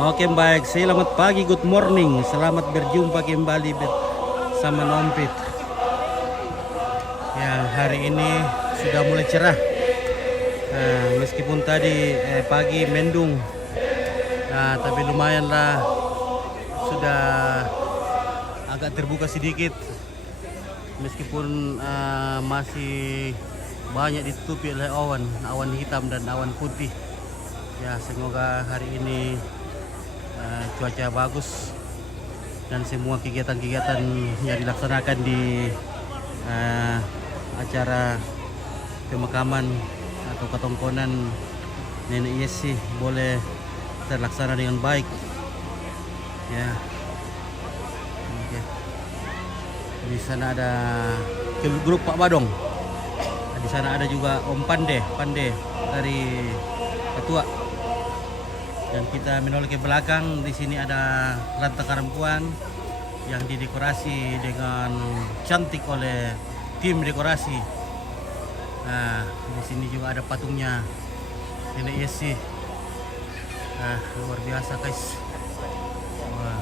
Oke baik, selamat pagi, good morning. Selamat berjumpa kembali bersama Nompit. Ya, hari ini sudah mulai cerah. Meskipun tadi pagi mendung, tapi lumayanlah sudah agak terbuka sedikit. Meskipun masih banyak ditutupi oleh awan hitam dan awan putih. Ya, semoga hari ini cuaca bagus dan semua kegiatan-kegiatan yang dilaksanakan di acara pemakaman atau ketongkonan Nenek Yesi boleh terlaksana dengan baik. Ya, oke. Di sana ada grup Pak Badong. Di sana ada juga Om Pande dari ketua. Dan kita menoleh ke belakang, di sini ada lantai Karampuan yang didekorasi dengan cantik oleh tim dekorasi. Nah, di sini juga ada patungnya Nenek Yesi. Luar biasa guys. Wah.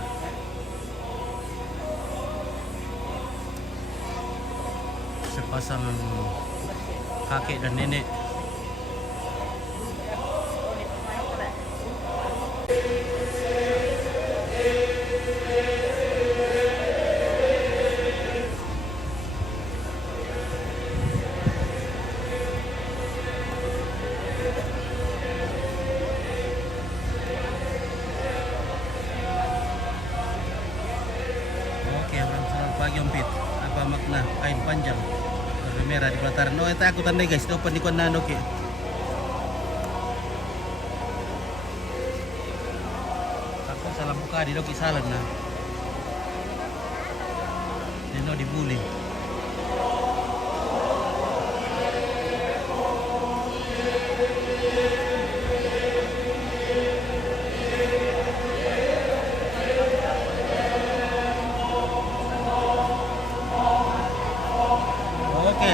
Sepasang kakek dan nenek. Selamat pagi Om Pit. Apa makna kain panjang warna merah di pelataran? Oh, itu aku tandai guys. Itu open di konan oke. Aku salah buka di doki salah nah. Nino dibully.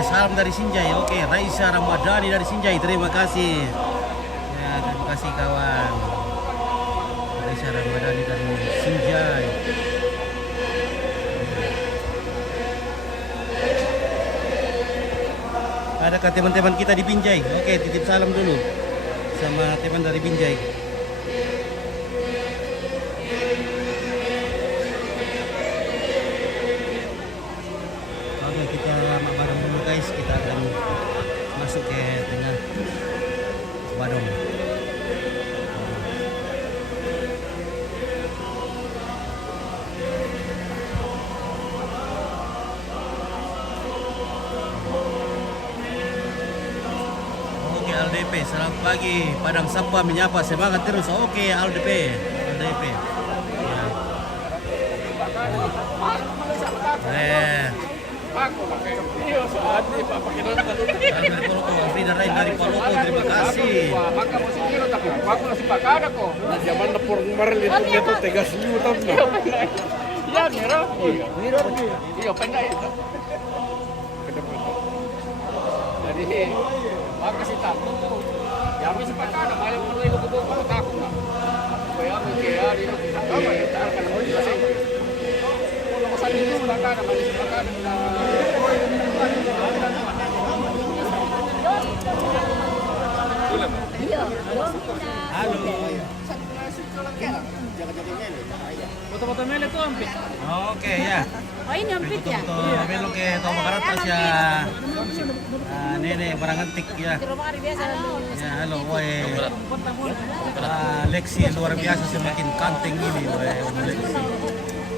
Salam dari Sinjai. Oke, Raisa Ramadhani dari Sinjai. Terima kasih. Ya, terima kasih kawan. Raisa Ramadhani dari Sinjai. Adakah teman-teman kita di Binjai? Oke, titip salam dulu sama teman dari Binjai. Kita bareng dulu guys, kita akan masuk ke tengah Badong. Oke LDP, selamat pagi. Padang Sapa menyapa, semangat terus. Oke LDP. Ya. Dari Palopo, terima kasih. Maka masih kira tapi aku masih pakai ada kok. Zaman lepur kemarin itu tuh tegas new tapi. Iya, mira. Iya, pendek itu. Jadi makasih tahu. Ya masih pakai ada banyak perlu itu aku takut. Supaya mikir di apa ya akan mau jelasin. Kalau kosan itu pakai ada masih pakai ada. Halo. Foto-foto Mele tuh Ampit. Oke ya. Oh ini Ampit ya? Foto belok ke Toba Karatas ya. Nenek barang antik ya. Ya halo, woi. Lexi luar biasa semakin kanting ini, woi. Lexi.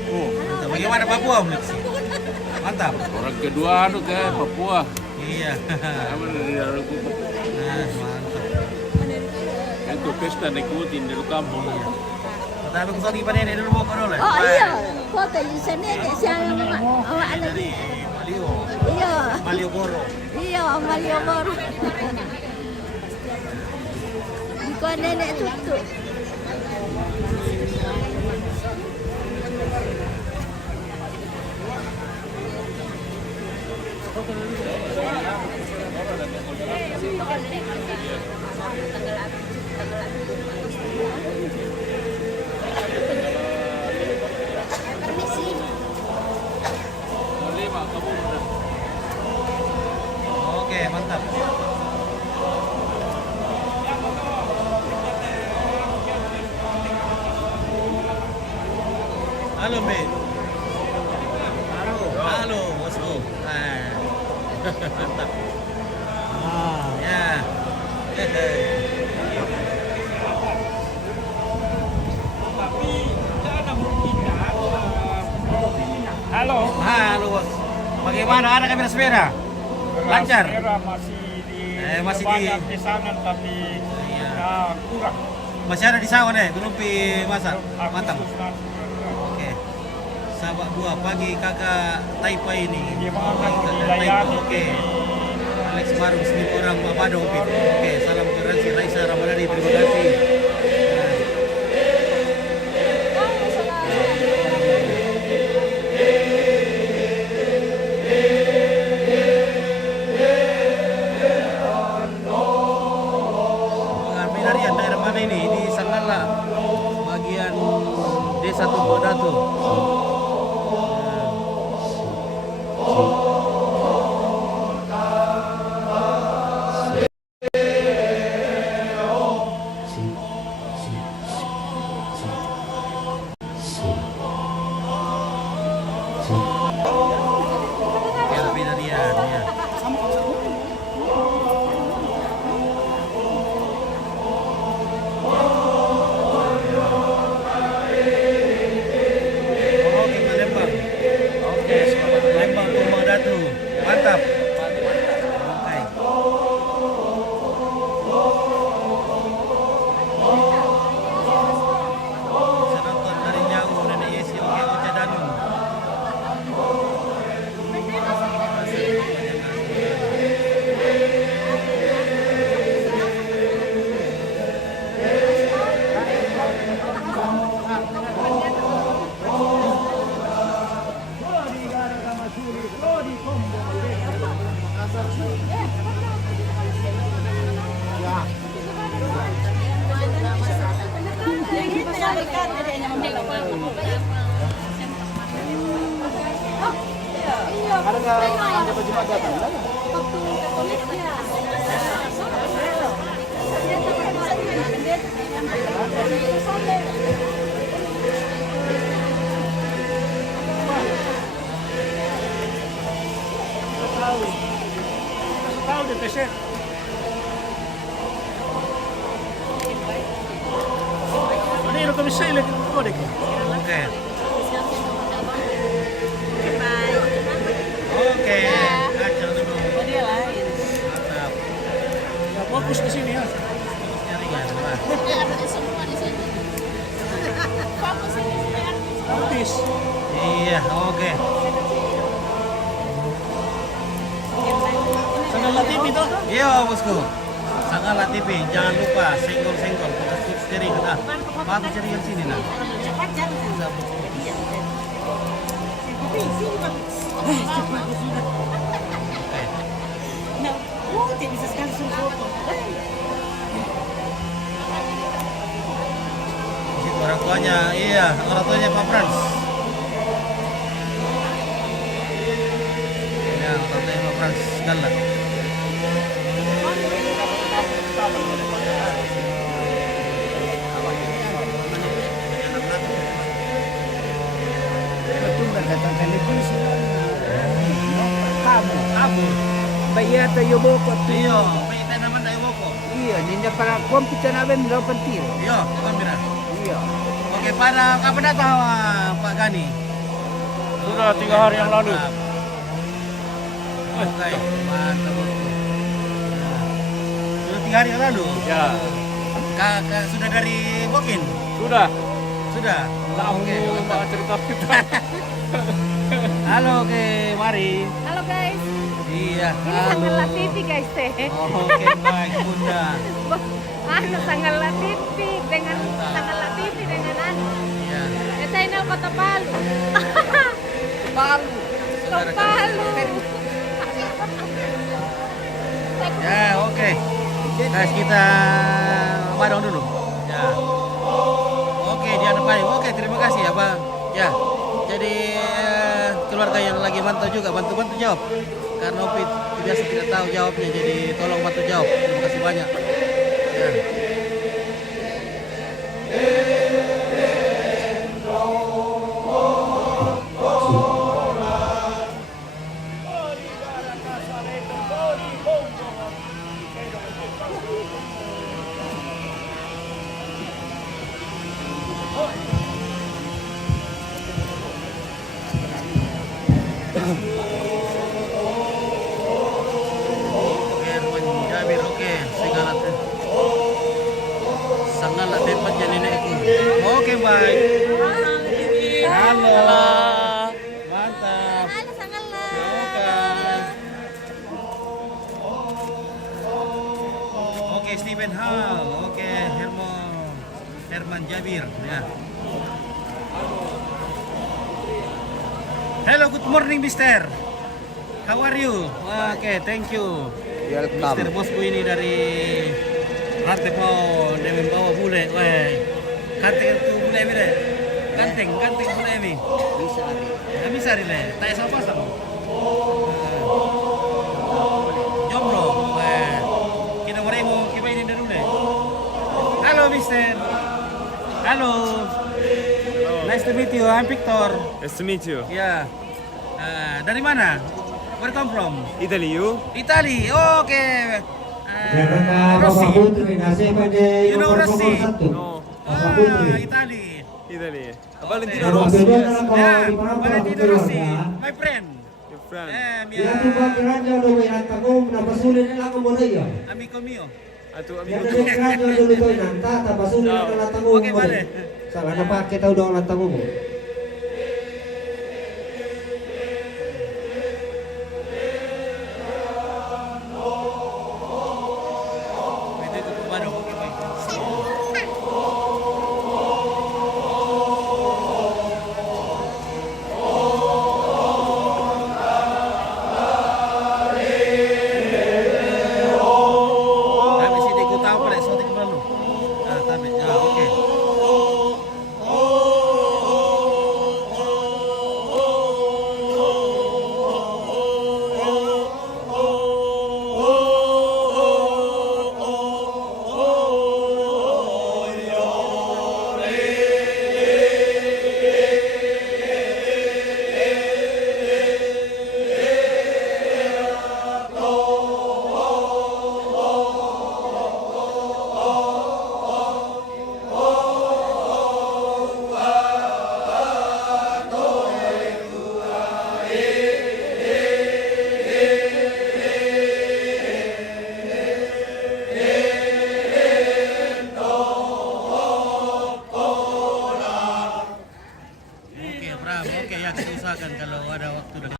Mantap. Bagaimana Papua Om Lexi? Mantap. Orang kedua anu ke Papua. Iya. Mantap. Itu pesta ikutin dari kampung. Iya. Tapi aku lagi panen dulu mau dulu. Oh iya, foto di sana deh siang awak Dari Malio. Iya. Malioboro. Iya, Malioboro. Di kau nenek tutup. Halo, Be. Halo, bosku. Mantap. Ya. Halo. Halo, bos. Bagaimana ada kamera sepeda? Lancar? Kamera masih di Masih banyak di- pesanan tapi Iya. ya, kurang. Masih ada di sawah deh, belum masak, matang. Agustus nanti. Oke. Sabak dua pagi kakak Taipa ini. Gimana Kakak dilayani? Taipa, oke. Alex baru seminggu orang Pak Bado, oke. Salam toleransi Raisa Ramadhani, terima kasih. Pinarian daerah mana ini? Di Sanggala, bagian Desa Tumbo Datu. Ya, Pinarian, ya. Oke, Lembang. Oke, Lembang Tumbo Datu. Mantap. Oke. Bisa nonton dari jauh Nenek Yesi, oke, Ocha Danung. Tahu di TC. Ini lo kami saya lagi kode. Oke. Oke. Kacau dulu. Mantap. Ya fokus ke sini ya. Nyari ya, Pak. Habis. Iya, oke. Sanggala TV toh. Iya, bosku. Sanggala TV, jangan lupa senggol-senggol, bekas putus steering. Nah, bagus jaringan sini nah. Oke. bisa sekali suruh foto. Di situ orang tuanya, iya, orang tuanya Pak Frans. Ya, orang tuanya Pak Frans Galak. Betul kata televisi. Kamu. Bayar tayo boko. Iya, may naman tayo po. Iya, ninja para kompita namin daw pentil. Iya, kamera. Iya. Oke, pada kapan datang Pak Gani? Sudah 3 hari yang lalu. Oke, mantap bosku. Sudah 3 hari yang lalu? Ya, Kakak sudah dari Bokin? sudah. Sudah? Oke, Mantap. cerita kita. Halo, oke, mari. Halo guys, Iya, ini halo. Sanggala TV guys teh. Oke, baik Bunda. Sanggala TV dengan Sanggala TV dengan Iya. channel Kota Palu. Palu. Kota Palu. Ya, oke. Guys, kita bareng dulu. Ya. Oke, dia depan. Oke, terima kasih ya, Bang. Ya. Jadi keluarga yang lagi mantau juga bantu-bantu jawab. Karena Opi biasa tidak tahu jawabnya, jadi tolong bantu jawab. Terima kasih banyak. Ya. Herman Jabir, oke, segala sangat tempat jadi nenekku. Oke, baik. Halo. Mantap. Halo sangalat. Oke, Stephen Hall. Oke, Herman Jabir, ya. Hello, good morning, Mister. How are you? Oke, thank you. Mister bosku ini dari rantai mau dia membawa bule. Weh, kanteng itu bule ini deh. Kanteng bule ini. Bisa rile. Tak siapa sama. Jomblo. Weh, kita meremo kita ini dulu deh. Halo, Mister. Halo. Nice to meet you. I'm Victor. Nice to meet you. Ya. Dari mana? Where come from? Italy, you? Italy. Oke. Bapak Rossi. Putri, nasi pada You know nomor Rossi? satu. No. Bapak Putri. Italy. Italy. Valentino Bapak Rossi, kedua yes. adalah Ya, kau di mana Valentino Rossi. My friend. Your friend. Dia tuh kiranya udah bayar tanggung, napa sulit nila ko muna iyo. Amico mio. Atu Dia amigo tuh kiranya dulu tuh nanta, tapa sulit nila tanggung Oke, mo. vale. Salah napa kita udah ulang tanggung mo. Pwede ko pumano. Okay, bye. Tapi sini ku tahu pala, so tingin malu. Tapi, oke. Oke, Bram. Oke, ya kita usahakan kalau ada waktu dan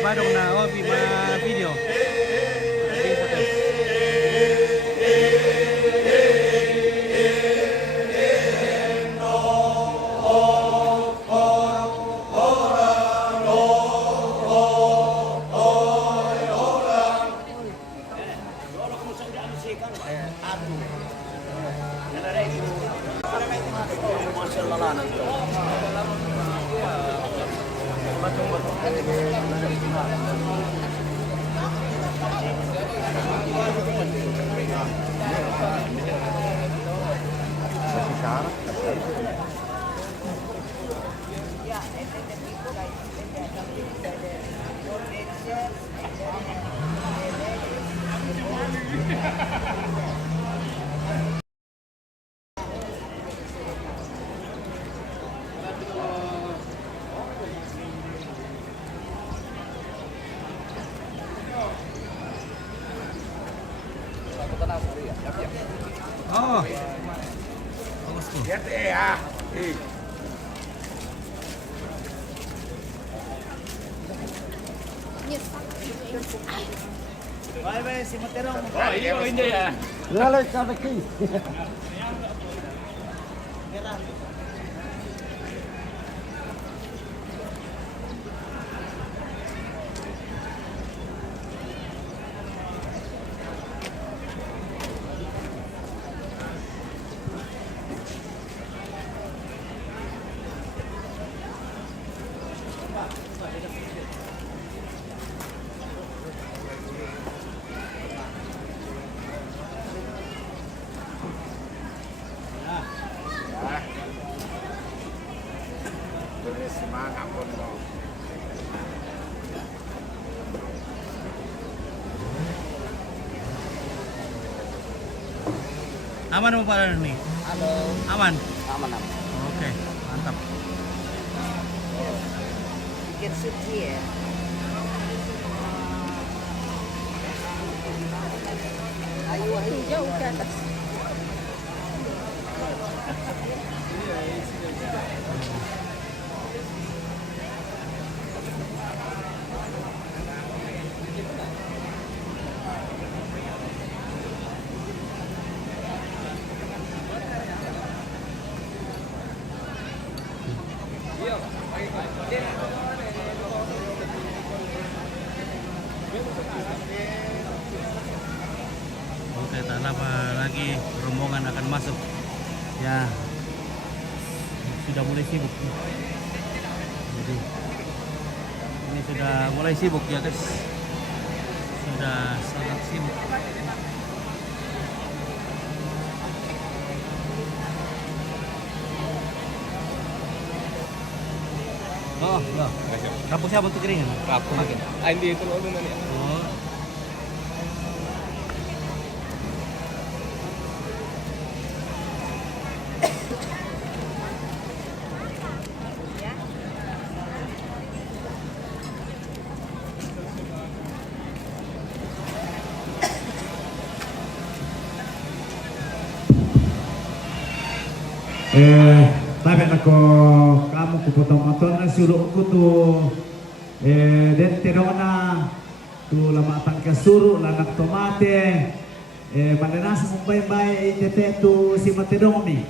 Badong na video. Oh. Bagus tuh. Bye-bye si Materong. Oh, iyo, hindi ah. Aman mo pala nih? Halo. Aman? Aman. Oke, mantap. Tiket suci ya. Ayo, jauh ke atas. Oke, tak lama lagi rombongan akan masuk. Ya, sudah mulai sibuk. Jadi ini sudah mulai sibuk ya guys. Sudah sangat sibuk. Oh, loh. Kapu siapa tuh keringan? Kapu makin. Ah, hindi ito ulo na niya. Oh. Tabi na ko kamu ko potong motor na suruh ko tu den terong na tu lama tangka suruh lanak tomate mananas mong bay tete tu si matedong mi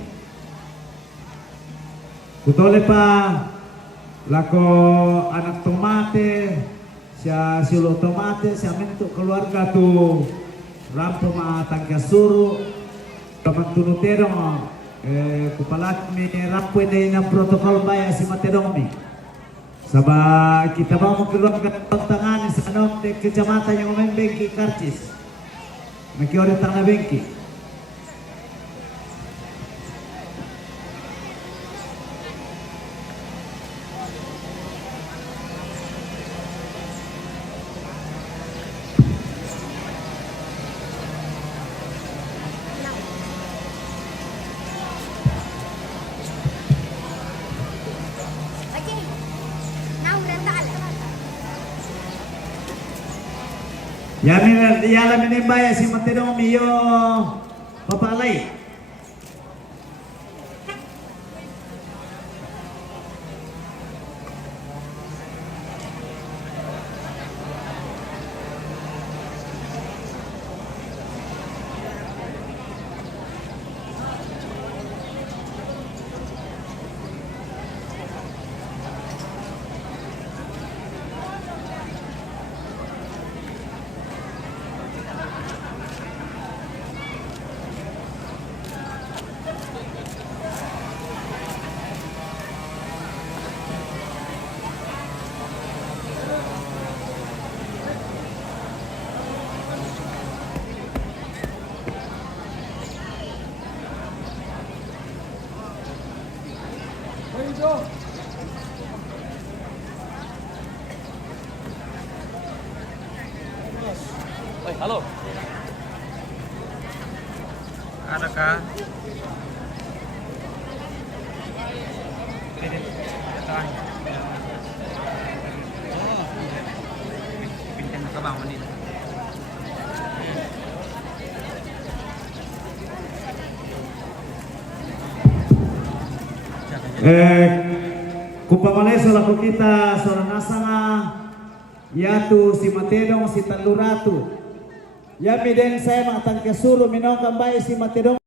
kutole pa lako anak tomate siya suruh tomate siya mentuk keluarga tu rampo ma tangka suruh teman tunu terong kupalat mi rapwe na protokol baya si Matedong mi. Saba kita mau keluarkan tangan sa anom de kecamatan yang main bengki karcis. Nakiore tanah bengki. Ya la minibaya si Matedong mi yo papalay. Halo. Adakah? Oh, pindah ke bawah ini. Kumpamane selaku kita seorang nasanga yatu si Matedong si Tanduratu. Ya mideng saya matang kesuru minong kambay si Matedong.